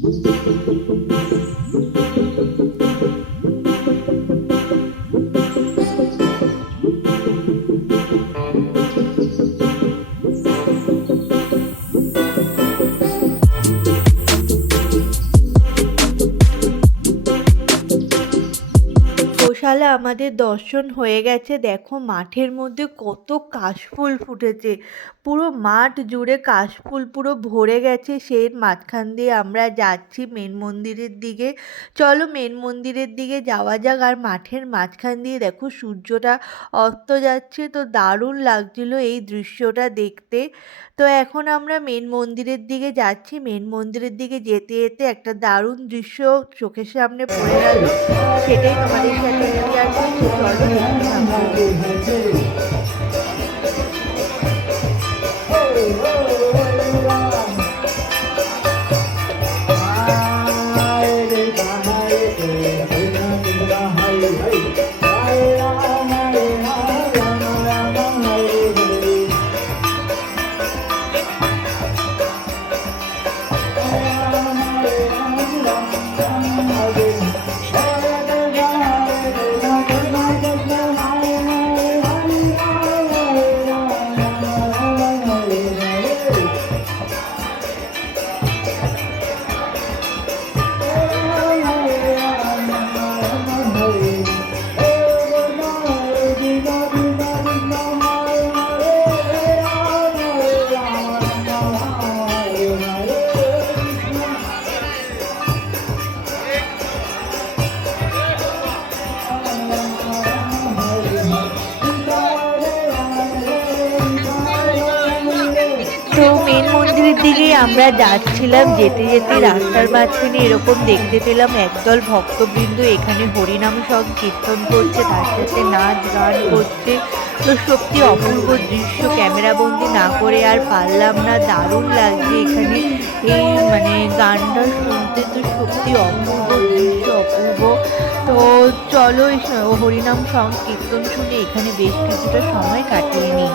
গোশালা আমাদের দর্শন হয়ে গেছে। দেখো মাঠের মধ্যে কত কাশফুল ফুটেছে। পুরো মাঠ জুড়ে কাশফুল পুরো ভরে গেছে। সেই মাঝখান দিয়ে আমরা যাচ্ছি মেন মন্দিরের দিকে। চলো মেন মন্দিরের দিকে যাওয়া যাক। আর মাঠের মাঝখান দিয়ে দেখো সূর্যটা অস্ত যাচ্ছে, তো দারুণ লাগছিল এই দৃশ্যটা দেখতে। তো এখন আমরা মেন মন্দিরের দিকে যাচ্ছি। মেন মন্দিরের দিকে যেতে যেতে একটা দারুণ দৃশ্য চোখের সামনে পড়ে গেল, সেটাই তোমাদের সাথে শেয়ার করছি। চলো দেখতে থাকো। তো মেন মন্দিরের দিকেই আমরা যাচ্ছিলাম। যেতে যেতে রাস্তার মাঝখানে এরকম দেখতে পেলাম একদল ভক্তবৃন্দ এখানে হরিনাম সংকীর্তন করছে, তার সাথে নাচ গান করছে। তো সত্যি অপূর্ব দৃশ্য, ক্যামেরাবন্দি না করে আর পারলাম না। দারুণ লাগছে এখানে এই গানটা শুনতে। তো সত্যি অপূর্ব দৃশ্য, অপূর্ব। তো চলো এই হরিনাম সংকীর্তন শুনে এখানে বেশ কিছুটা সময় কাটিয়ে নিই।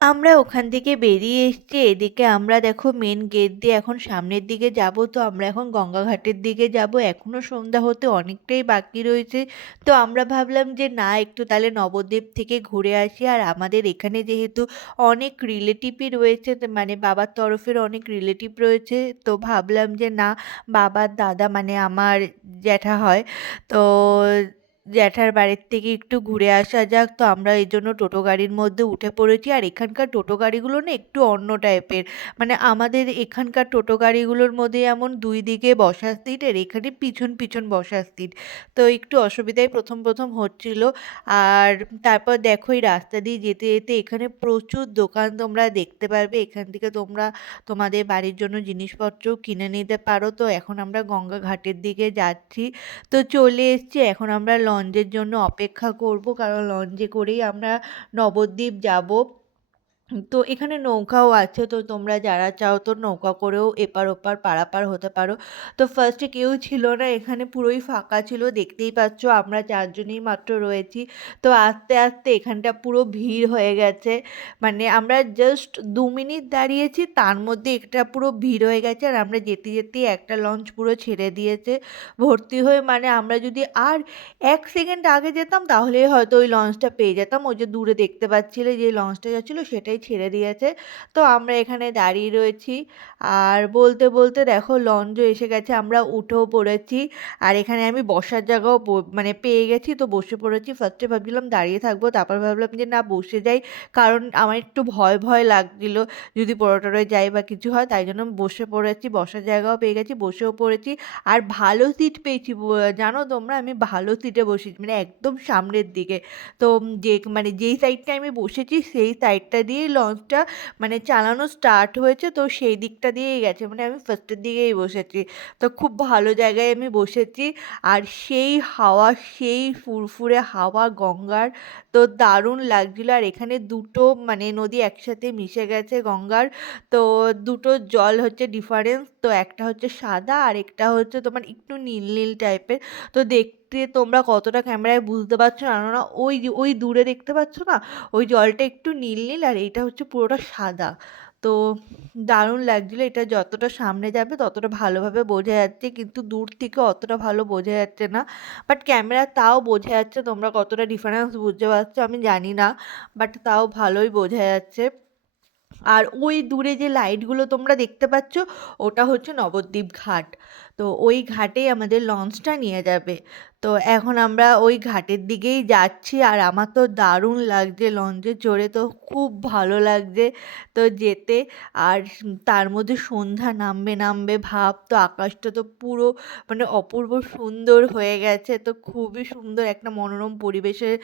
আমরা ওখান থেকে বেরিয়ে এসছি। এদিকে আমরা দেখো মেন গেট দিয়ে এখন সামনের দিকে যাব। তো আমরা এখন গঙ্গা ঘাটের দিকে যাব। এখনো সন্ধ্যা হতে অনেকটাই বাকি রয়েছে। তো আমরা ভাবলাম যে না একটু তাহলে নবদ্বীপ থেকে ঘুরে আসি। আর আমাদের এখানে যেহেতু অনেক রিলেটিভই রয়েছে, তো মানে বাবার তরফের অনেক রিলেটিভ রয়েছে। তো ভাবলাম যে না বাবার দাদা মানে আমার জ্যাঠা হয়। তো জ্যাঠার বাড়ির থেকে একটু ঘুরে আসা যাক। তো আমরা এইজন্য টোটো গাড়ির মধ্যে উঠে পড়েছি। আর এখানকার টোটো গাড়িগুলো না একটু অন্য টাইপের। মানে আমাদের এখানকার টোটো গাড়িগুলোর মধ্যে এমন ২ দিকে বসার সিট, আর এখানে পিছন, পিছন বসার সিট। তো একটু অসুবিধাই ১ম হচ্ছিল। আর তারপর দেখো এই রাস্তা দিয়ে যেতে, যেতে এখানে প্রচুর দোকান তোমরা দেখতে পারবে। এখান থেকে তোমরা তোমাদের বাড়ির জন্য জিনিসপত্রও কিনে নিতে পারো। তো এখন আমরা গঙ্গা ঘাটের দিকে যাচ্ছি। তো চলে এসেছি। এখন আমরা লঞ্চের জন্য অপেক্ষা করব। কারণ লঞ্চে করেই আমরা নবদ্বীপ যাব। তো এখানে নৌকাও আছে। তো তোমরা যারা চাও তো নৌকা করেও এপার ওপার পারাপার হতে পারো। তো ফার্স্টে কেউ ছিল না, এখানে পুরোই ফাঁকা ছিল। দেখতেই পাচ্ছ আমরা ৪ জনই মাত্র রয়েছি। তো আস্তে, আস্তে এখানটা পুরো ভিড় হয়ে গেছে। মানে আমরা জাস্ট ২ মিনিট দাঁড়িয়েছি, তার মধ্যে এটা পুরো ভিড় হয়ে গেছে। আর আমরা যেতে, যেতেই একটা লঞ্চ পুরো ছেড়ে দিয়েছে ভর্তি হয়ে। মানে আমরা যদি আর ১ সেকেন্ড আগে যেতাম তাহলেই হয়তো ওই লঞ্চটা পেয়ে যেতাম। ওই যে দূরে দেখতে পাচ্ছিলে যে লঞ্চটা যাচ্ছিলো সেটাই ছেড়ে দিয়েছে। তো আমরা এখানে দাঁড়িয়ে রয়েছি। আর বলতে, বলতে দেখো লঞ্চও এসে গেছে। আমরা উঠেও পড়েছি। আর এখানে আমি বসার জায়গাও মানে পেয়ে গেছি। তো বসে পড়েছি। ফার্স্টে ভাবছিলাম দাঁড়িয়ে থাকবো। তারপর ভাবলাম যে না বসে যাই। কারণ আমার একটু ভয়, ভয় লাগছিল। যদি পড়ে-টরে যাই বা কিছু হয়, তাই জন্য বসে পড়েছি। বসার জায়গাও পেয়ে গেছি, বসেও পড়েছি। আর ভালো সিট পেয়েছি। জানো তোমরা আমি ভালো সিটে বসেছি। মানে একদম সামনের দিকে। তো যে মানে যেই সাইডটায় আমি বসেছি সেই সাইডটা দিয়েই লঞ্চটা মানে চালানো স্টার্ট হয়েছে। তো সেই দিকটা দিয়েই গেছে। মানে আমি ফার্স্টের দিকেই বসেছি। তো খুব ভালো জায়গায় আমি বসেছি। আর সেই হাওয়া, সেই ফুরফুরে হাওয়া গঙ্গার, তো দারুণ লাগছিল। আর এখানে দুটো মানে নদী একসাথে মিশে গেছে গঙ্গার। তো দুটো জল হচ্ছে ডিফারেন্স। তো একটা হচ্ছে সাদা আর একটা হচ্ছে তোমার একটু নীল, নীল টাইপের। তো দেখতে তোমরা কতটা ক্যামেরায় বুঝতে পারছো জানো না। ওই যে ওই দূরে দেখতে পাচ্ছ না? ওই জলটা একটু নীল, নীল আর এইটা হচ্ছে পুরোটা সাদা। তো দারুণ লাগছিল। এটা যতটা সামনে যাবে ততটা ভালোভাবে বোঝা যাচ্ছে। কিন্তু দূর থেকে অতটা ভালো বোঝা যাচ্ছে না। বাট ক্যামেরা তাও বোঝা যাচ্ছে। তোমরা কতটা ডিফারেন্স বুঝতে পারছো আমি জানি না। বাট তাও ভালোই বোঝা যাচ্ছে। আর ওই দূরে যে লাইটগুলো তোমরা দেখতে পাচ্ছ ওটা হচ্ছে নবদ্বীপ ঘাট। তো ওই ঘাটেই আমাদের লঞ্চটা নিয়ে যাবে। তো এখন আমরা ওই ঘাটের দিকেই যাচ্ছি। আর আমার তো দারুণ লাগছে লঞ্চে চড়ে। তো খুব ভালো লাগছে তো যেতে। আর তার মধ্যে সন্ধ্যা নামবে, নামবে ভাব। তো আকাশটা তো পুরো মানে অপূর্ব সুন্দর হয়ে গেছে। তো খুবই সুন্দর একটা মনোরম পরিবেশের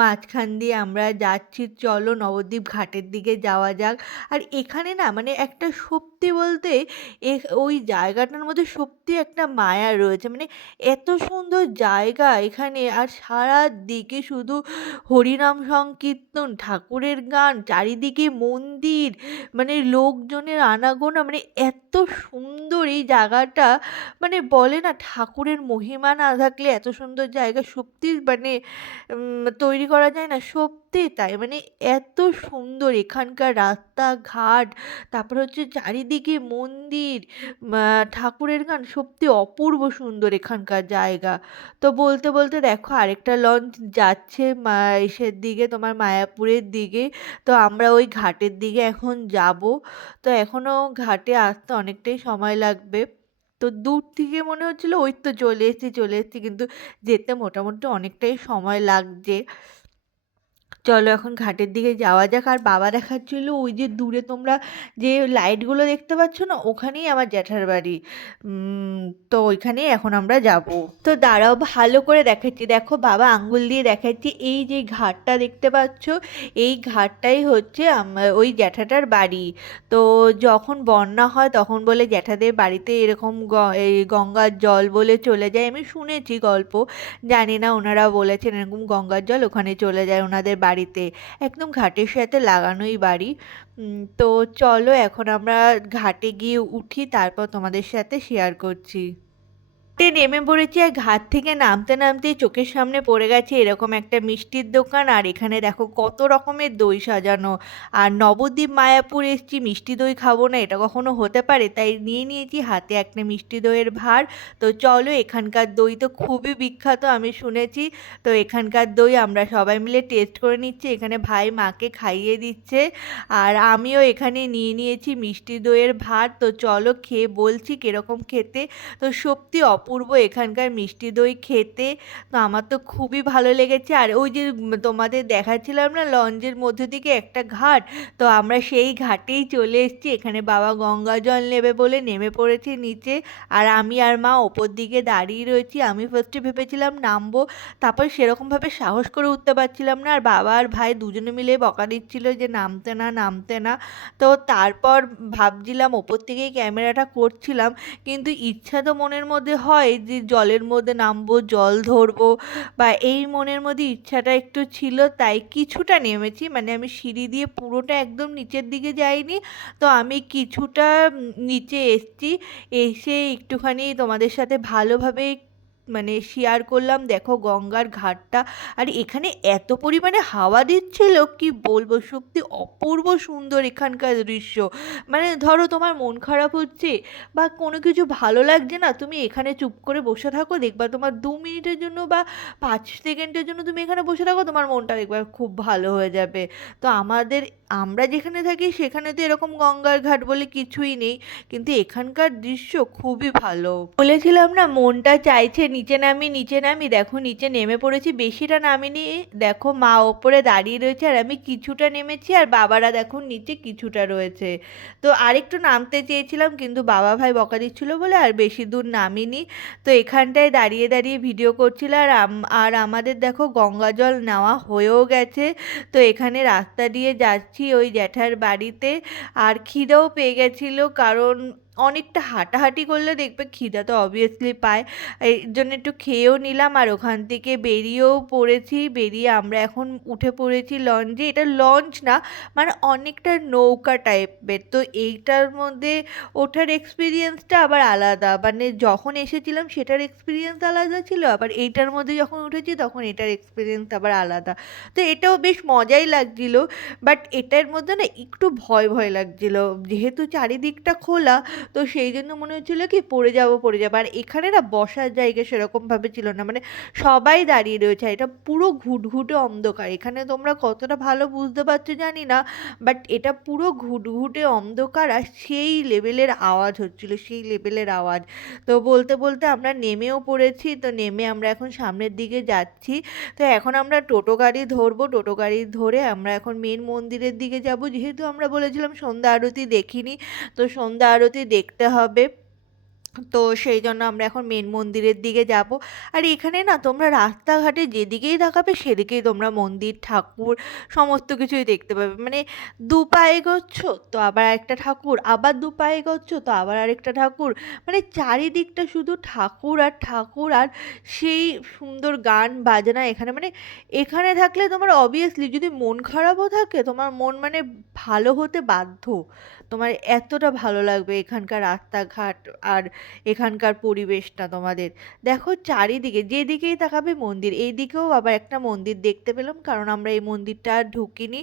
মাঝখান দিয়ে আমরা যাচ্ছি। চলো নবদ্বীপ ঘাটের দিকে যাওয়া যাক। আর এখানে না মানে একটা সত্যি বলতে ওই জায়গাটার মধ্যে সত্যি একটা মায়া রয়েছে। মানে এত সুন্দর জায়গা এখানে। আর সারাদিকে শুধু হরিনাম সংকীর্তন, ঠাকুরের গান, চারিদিকে মন্দির, মানে লোকজনের আনাগোনা, মানে এত সুন্দর এই জায়গাটা। মানে বলে না ঠাকুরের মহিমা না থাকলে এত সুন্দর জায়গা সত্যি মানে তৈরি করা যায় না। সত্যিই তাই। মানে এত সুন্দর এখানকার রাস্তাঘাট, তারপরে হচ্ছে চারিদিকে মন্দির, ঠাকুরের গান, সত্যি অপূর্ব সুন্দর এখানকার জায়গা। তো বলতে, বলতে দেখো আরেকটা লঞ্চ যাচ্ছে ইসের দিকে তোমার মায়াপুরের দিকে। তো আমরা ওই ঘাটের দিকে এখন যাবো। তো এখনও ঘাটে আসতে অনেকটাই সময় লাগবে। তো দূর থেকে মনে হচ্ছিল ওই তো চলে এসেছি, চলে এসেছি। কিন্তু যেতে মোটামুটি অনেকটাই সময় লাগছে। চলো এখন ঘাটের দিকে যাওয়া যাক। আর বাবা দেখাচ্ছিল ওই যে দূরে তোমরা যে লাইটগুলো দেখতে পাচ্ছ না ওখানেই আমার জ্যাঠার বাড়ি। উম, তো ওইখানেই এখন আমরা যাব। তো দাঁড়াও ভালো করে দেখাচ্ছি। দেখো বাবা আঙ্গুল দিয়ে দেখাচ্ছি, এই যে ঘাটটা দেখতে পাচ্ছ এই ঘাটটাই হচ্ছে ওই জ্যাঠাটার বাড়ি। তো যখন বন্যা হয় তখন বলে জ্যাঠাদের বাড়িতে এরকম এই গঙ্গার জল বলে চলে যায়। আমি শুনেছি গল্প, জানি না, ওনারা বলেছেন এরকম গঙ্গার জল ওখানে চলে যায় ওনাদের বাড়িতে। একদম ঘাটের সাথে লাগানোই বাড়ি। তো চলো এখন আমরা ঘাটে গিয়ে উঠি, তারপর তোমাদের সাথে শেয়ার করছি। নেমে পড়েছি আর ঘাট থেকে নামতে নামতেই চোখের সামনে পড়ে গেছে এরকম একটা মিষ্টির দোকান। আর এখানে দেখো কত রকমের দই সাজানো। আর নবদ্বীপ মায়াপুর এসছি, মিষ্টি দই খাবো না এটা কখনো হতে পারে? তাই নিয়ে নিয়েছি হাতে একটা মিষ্টি দইয়ের ভার। তো চলো, এখানকার দই তো খুবই বিখ্যাত আমি শুনেছি। তো এখানকার দই আমরা সবাই মিলে টেস্ট করে নিচ্ছি, এখানে ভাই মাকে খাইয়ে দিচ্ছে। আর আমিও এখানে নিয়ে নিয়েছি মিষ্টি দইয়ের ভার। তো চলো খেয়ে বলছি কিরকম খেতে। তো সত্যি অপূর্ব এখানকার মিষ্টি দই খেতে। তো আমার তো খুবই ভালো লেগেছে। আর ওই যে তোমাদের দেখাচ্ছিলাম না লঞ্চের মধ্য থেকে একটা ঘাট, তো আমরা সেই ঘাটেই চলে এসেছি। এখানে বাবা গঙ্গা জল নেবে বলে নেমে পড়েছি নিচে। আর আমি আর মা ওপর দিকে দাঁড়িয়ে রয়েছি। আমি ফার্স্টে ভেবেছিলাম নামবো, তারপর সেরকমভাবে সাহস করে উঠতে পারছিলাম না। আর বাবা আর ভাই দুজনে মিলে বকা দিচ্ছিল যে নামতে না নামতে না। তো তারপর ভাবছিলাম ওপর থেকেই ক্যামেরাটা করছিলাম, কিন্তু ইচ্ছা তো মনের মধ্যে হয় যে জলের মধ্যে নামবো, জল ধরবো, বা এই মনের মধ্যে ইচ্ছাটা একটু ছিল, তাই কিছুটা নেমেছি। মানে আমি সিঁড়ি দিয়ে পুরোটা একদম নিচের দিকে যাইনি। তো আমি কিছুটা নিচে এসছি, এসে একটুখানি তোমাদের সাথে ভালোভাবে মানে শেয়ার করলাম। দেখো গঙ্গার ঘাটটা, আর এখানে এত পরিমাণে হাওয়া দিচ্ছিল কি বলবো, সত্যি অপূর্ব সুন্দর এখানকার দৃশ্য। মানে ধরো তোমার মন খারাপ হচ্ছে বা কোনো কিছু ভালো লাগছে না, তুমি এখানে চুপ করে বসে থাকো, দেখবা তোমার 2 মিনিটের জন্য বা 5 সেকেন্ডের জন্য তুমি এখানে বসে থাকো, তোমার মনটা দেখবা খুব ভালো হয়ে যাবে। তো আমরা যেখানে থাকি সেখানে তো এরকম গঙ্গার ঘাট বলে কিছুই নেই, কিন্তু এখানকার দৃশ্য খুবই ভালো। বলেছিলাম না মনটা চাইছে নিচে নামি নিচে নামি, দেখো নিচে নেমে পড়েছি, বেশিটা নামিনি। দেখো মা ওপরে দাঁড়িয়ে রয়েছে আর আমি কিছুটা নেমেছি, আর বাবারা দেখো নিচে কিছুটা রয়েছে। তো আরেকটু নামতে চেয়েছিলাম কিন্তু বাবা ভাই বকা দিচ্ছিল বলে আর বেশি দূর নামিনি। তো এখানটায় দাঁড়িয়ে দাঁড়িয়ে ভিডিও করছিল। আর আমাদের দেখো গঙ্গা জল নেওয়া হয়েও গেছে। তো এখানে রাস্তা দিয়ে যাচ্ছি ওই জ্যাঠার বাড়িতে। আর খিদেও পেয়ে গেছিলো, কারণ অনেকটা হাঁটাহাঁটি করলে দেখবে খিদা তো অবভিয়াসলি পায়। এই জন্য একটু খেয়েও নিলাম, আর ওখান থেকে বেরিয়েও পড়েছি। বেরিয়ে আমরা এখন উঠে পড়েছি লঞ্চে। এটা লঞ্চ না, মানে অনেকটা নৌকা টাইপের। তো এইটার মধ্যে ওঠার এক্সপিরিয়েন্সটা আবার আলাদা, মানে যখন এসেছিলাম সেটার এক্সপিরিয়েন্স আলাদা ছিল, আবার এইটার মধ্যে যখন উঠেছি তখন এটার এক্সপিরিয়েন্স আবার আলাদা। তো এটাও বেশ মজাই লাগছিল। বাট এটার মধ্যে না একটু ভয় ভয় লাগছিল, যেহেতু চারিদিকটা খোলা। তো সেই জন্য মনে হচ্ছিল কি পড়ে যাবো পড়ে যাবো। আর এখানে না বসার জায়গা সেরকমভাবে ছিল না, মানে সবাই দাঁড়িয়ে রয়েছে। আর এটা পুরো ঘুটঘুটে অন্ধকার, এখানে তোমরা কতটা ভালো বুঝতে পারছো জানি না, বাট এটা পুরো ঘুটঘুটে অন্ধকার। আর সেই লেভেলের আওয়াজ হচ্ছিল, সেই লেভেলের আওয়াজ। তো বলতে বলতে আমরা নেমেও পড়েছি। তো নেমে আমরা এখন সামনের দিকে যাচ্ছি। তো এখন আমরা টোটো গাড়ি ধরবো, টোটো গাড়ি ধরে আমরা এখন মেন মন্দিরের দিকে যাব, যেহেতু আমরা বলেছিলাম সন্ধ্যা আরতি দেখিনি। তো সন্ধ্যা আরতি দেখতে হবে। তো সেই জন্য আমরা এখন মেন মন্দিরের দিকে যাব। আর এখানে না তোমরা রাস্তাঘাটে যেদিকেই তাকাবে সেদিকেই তোমরা মন্দির ঠাকুর সমস্ত কিছুই দেখতে পাবে। মানে দু পা এগোচ্ছ তো আবার একটা ঠাকুর, আবার দু পা এগোচ্ছ তো আবার আরেকটা ঠাকুর। মানে চারিদিকটা শুধু ঠাকুর আর ঠাকুর, আর সেই সুন্দর গান বাজনা এখানে। মানে এখানে থাকলে তোমার অবভিয়াসলি যদি মন খারাপও থাকে, তোমার মন মানে ভালো হতে বাধ্য। তোমার এতটা ভালো লাগবে এখানকার রাস্তাঘাট আর এখানকার পরিবেশটা তোমাদের। দেখো চারিদিকে যেদিকেই তাকাবে মন্দির, এই দিকেও আবার একটা মন্দির দেখতে পেলাম, কারণ আমরা এই মন্দিরটা আর ঢুকিনি।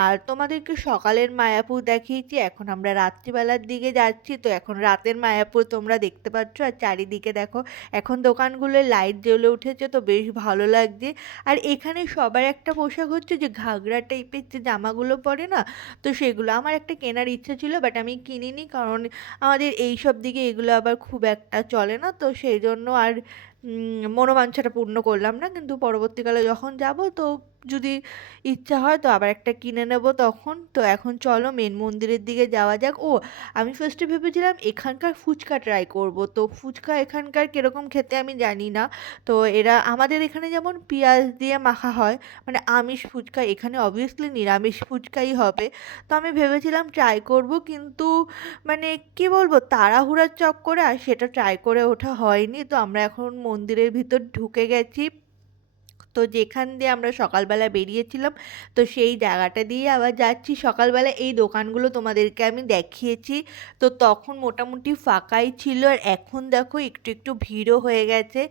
আর তোমাদেরকে সকালের মায়াপুর দেখিয়েছি, এখন আমরা রাত্রিবেলার দিকে যাচ্ছি। তো এখন রাতের মায়াপুর তোমরা দেখতে পাচ্ছ। আর চারিদিকে দেখো এখন দোকানগুলোয় লাইট জ্বলে উঠেছে, তো বেশ ভালো লাগছে। আর এখানে সবার একটা পোশাক হচ্ছে যে ঘাগরা টাইপের যে জামাগুলো পরে না, তো সেগুলো আমার একটা কেনার ইচ্ছা ছিল, বাট আমি কিনিনি, কারণ আমাদের এই সব দিকে এগুলো আবার খুব একটা চলে না। তো সেই জন্য আর মনোবাঞ্ছাটা পূর্ণ করলাম না, কিন্তু পরবর্তীকালে যখন যাব তো যদি ইচ্ছা হয় তো আবার একটা কিনে নেব তখন। তো এখন চলো মেন মন্দিরের দিকে যাওয়া যাক। ও, আমি ফার্স্টে ভেবেছিলাম এখানকার ফুচকা ট্রাই করব। তো ফুচকা এখানকার কীরকম খেতে আমি জানি না। তো এরা আমাদের এখানে যেমন পেঁয়াজ দিয়ে মাখা হয়, মানে আমিষ ফুচকা, এখানে অবভিয়াসলি নিরামিষ ফুচকাই হবে। তো আমি ভেবেছিলাম ট্রাই করব, কিন্তু মানে কি বলবো তাড়াহুড়ার চক্করে আর সেটা ট্রাই করে ওঠা হয়নি। তো আমরা এখন মন্দিরের ভিতর ঢুকে গেছি। তো যেখান দিয়ে আমরা সকালবেলা বেরিয়েছিলাম তো সেই জায়গাটা দিয়ে আবার যাচ্ছি। সকালবেলা এই দোকানগুলো তোমাদেরকে আমি দেখিয়েছি, তো তখন মোটামুটি ফাঁকাই ছিল, আর এখন দেখো একটু একটু ভিড়ও হয়ে গেছে।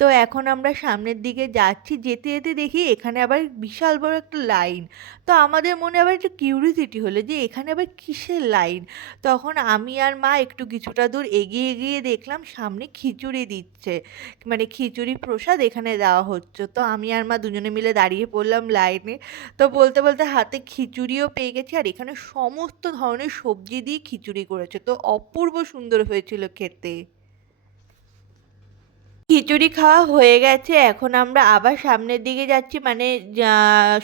তো এখন আমরা সামনের দিকে যাচ্ছি, যেতে যেতে দেখি এখানে আবার বিশাল বড় একটা লাইন। তো আমাদের মনে আবার একটা কিউরিসিটি হলো যে এখানে আবার কিসের লাইন। তখন আমি আর মা একটু কিছুটা দূর এগিয়ে এগিয়ে দেখলাম সামনে খিচুড়ি দিচ্ছে, মানে খিচুড়ি প্রসাদ এখানে দেওয়া হচ্ছে। তো আমি আর মা দুজনে মিলে দাঁড়িয়ে পড়লাম লাইনে। তো বলতে বলতে হাতে খিচুড়িও পেয়ে গেছি, আর এখানে সমস্ত ধরনের সবজি দিয়ে খিচুড়ি করেছে, তো অপূর্ব সুন্দর হয়েছিল খেতে। খিচুড়ি খাওয়া হয়ে গেছে, এখন আমরা আবার সামনের দিকে যাচ্ছি, মানে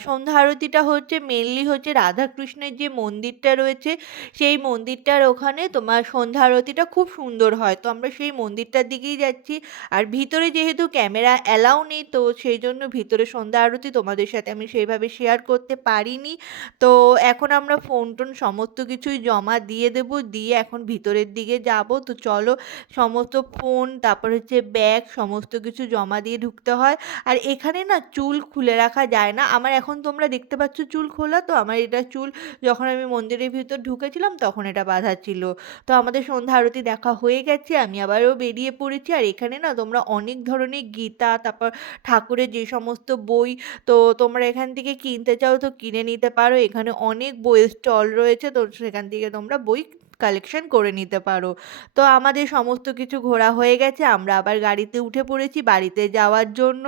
সন্ধ্যা আরতিটা হচ্ছে মেনলি হচ্ছে রাধাকৃষ্ণের যে মন্দিরটা রয়েছে সেই মন্দিরটার ওখানে তোমার সন্ধ্যা আরতিটা খুব সুন্দর হয়, তো আমরা সেই মন্দিরটার দিকেই যাচ্ছি। আর ভিতরে যেহেতু ক্যামেরা অ্যালাউ নেই, তো সেই জন্য ভিতরে সন্ধ্যা আরতি তোমাদের সাথে আমি সেইভাবে শেয়ার করতে পারিনি। তো এখন আমরা ফোন টোন সমস্ত কিছুই জমা দিয়ে দেব, দিয়ে এখন ভিতরের দিকে যাব। তো চলো, সমস্ত ফোন তারপর হচ্ছে ব্যাগ সমস্ত কিছু জমা দিয়ে ঢুকতে হয়। আর এখানে না চুল খুলে রাখা যায় না, আমার এখন তোমরা দেখতে পাচ্ছ চুল খোলা, তো আমার এটা চুল যখন আমি মন্দিরের ভিতর ঢুকেছিলাম তখন এটা বাঁধা ছিল। তো আমাদের সন্ধ্যা আরতি দেখা হয়ে গেছে, আমি আবারও বেরিয়ে পড়েছি। আর এখানে না তোমরা অনেক ধরনের গীতা, তারপর ঠাকুরের যে সমস্ত বই, তো তোমরা এখান থেকে কিনতে চাও তো কিনে নিতে পারো, এখানে অনেক বইয়ের স্টল রয়েছে, তো সেখান থেকে তোমরা বই কালেকশন করে নিতে পারো। তো আমাদের সমস্ত কিছু ঘোরা হয়ে গেছে, আমরা আবার গাড়িতে উঠে পড়েছি বাড়িতে যাওয়ার জন্য।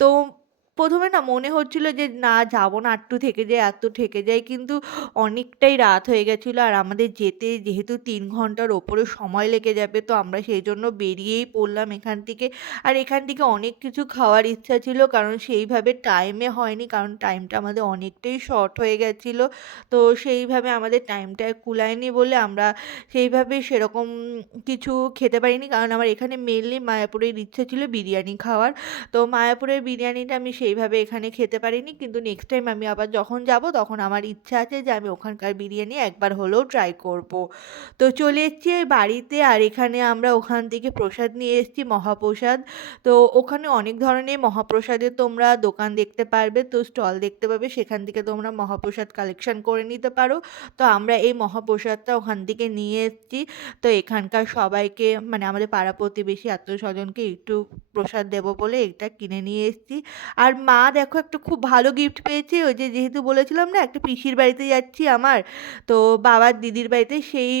তো প্রথমে না মনে হচ্ছিল যে না যাবো না, একটু থেকে যাই, একটু থেকে যাই, কিন্তু অনেকটাই রাত হয়ে গেছিলো, আর আমাদের যেতে যেহেতু 3 ঘন্টার ওপরে সময় লেগে যাবে, তো আমরা সেই জন্য বেরিয়েই পড়লাম এখান থেকে। আর এখান থেকে অনেক কিছু খাওয়ার ইচ্ছা ছিল, কারণ সেইভাবে টাইমে হয়নি, কারণ টাইমটা আমাদের অনেকটাই শর্ট হয়ে গেছিলো। তো সেইভাবে আমাদের টাইমটা কুলায়নি বলে আমরা সেইভাবে সেরকম কিছু খেতে পারিনি, কারণ আমার এখানে মেনলি মায়াপুরের ইচ্ছে ছিল বিরিয়ানি খাওয়ার। তো মায়াপুরের বিরিয়ানিটা আমি সেইভাবে এখানে খেতে পারিনি, কিন্তু নেক্সট টাইম আমি আবার যখন যাব তখন আমার ইচ্ছা আছে যে আমি ওখানকার বিরিয়ানি একবার হলেও ট্রাই করব। তো চলে এসেছি বাড়িতে, আর এখানে আমরা ওখান থেকে প্রসাদ নিয়ে এসেছি, মহাপ্রসাদ। তো ওখানে অনেক ধরনের মহাপ্রসাদের তোমরা দোকান দেখতে পারবে, তো স্টল দেখতে পাবে, সেখান থেকে তোমরা মহাপ্রসাদ কালেকশন করে নিতে পারো। তো আমরা এই মহাপ্রসাদটা ওখান থেকে নিয়ে এসেছি। তো এখানকার সবাইকে, মানে আমাদের পাড়া প্রতিবেশী আত্মীয়স্বজনকে একটু প্রসাদ দেবো বলে এটা কিনে নিয়ে এসেছি। আর মা দেখো একটা খুব ভালো গিফট পেয়েছে, ওই যে যেহেতু বলেছিলাম না একটা পিসির বাড়িতে যাচ্ছি আমার, তো বাবার দিদির বাড়িতে, সেই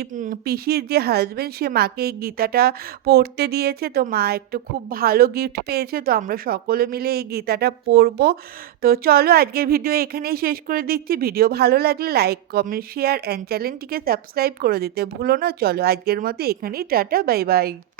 পিসির যে হাজবেন্ড সে মাকে এই গীতাটা পড়তে দিয়েছে, তো মা একটু খুব ভালো গিফট পেয়েছে, তো আমরা সকলে মিলে এই গীতাটা পড়বো। তো চলো আজকের ভিডিও এখানেই শেষ করে দিচ্ছি। ভিডিও ভালো লাগলে লাইক কমেন্ট শেয়ার অ্যান্ড চ্যানেলটিকে সাবস্ক্রাইব করে দিতে ভুলো না। চলো আজকের মতো এখানেই টাটা, বাই বাই।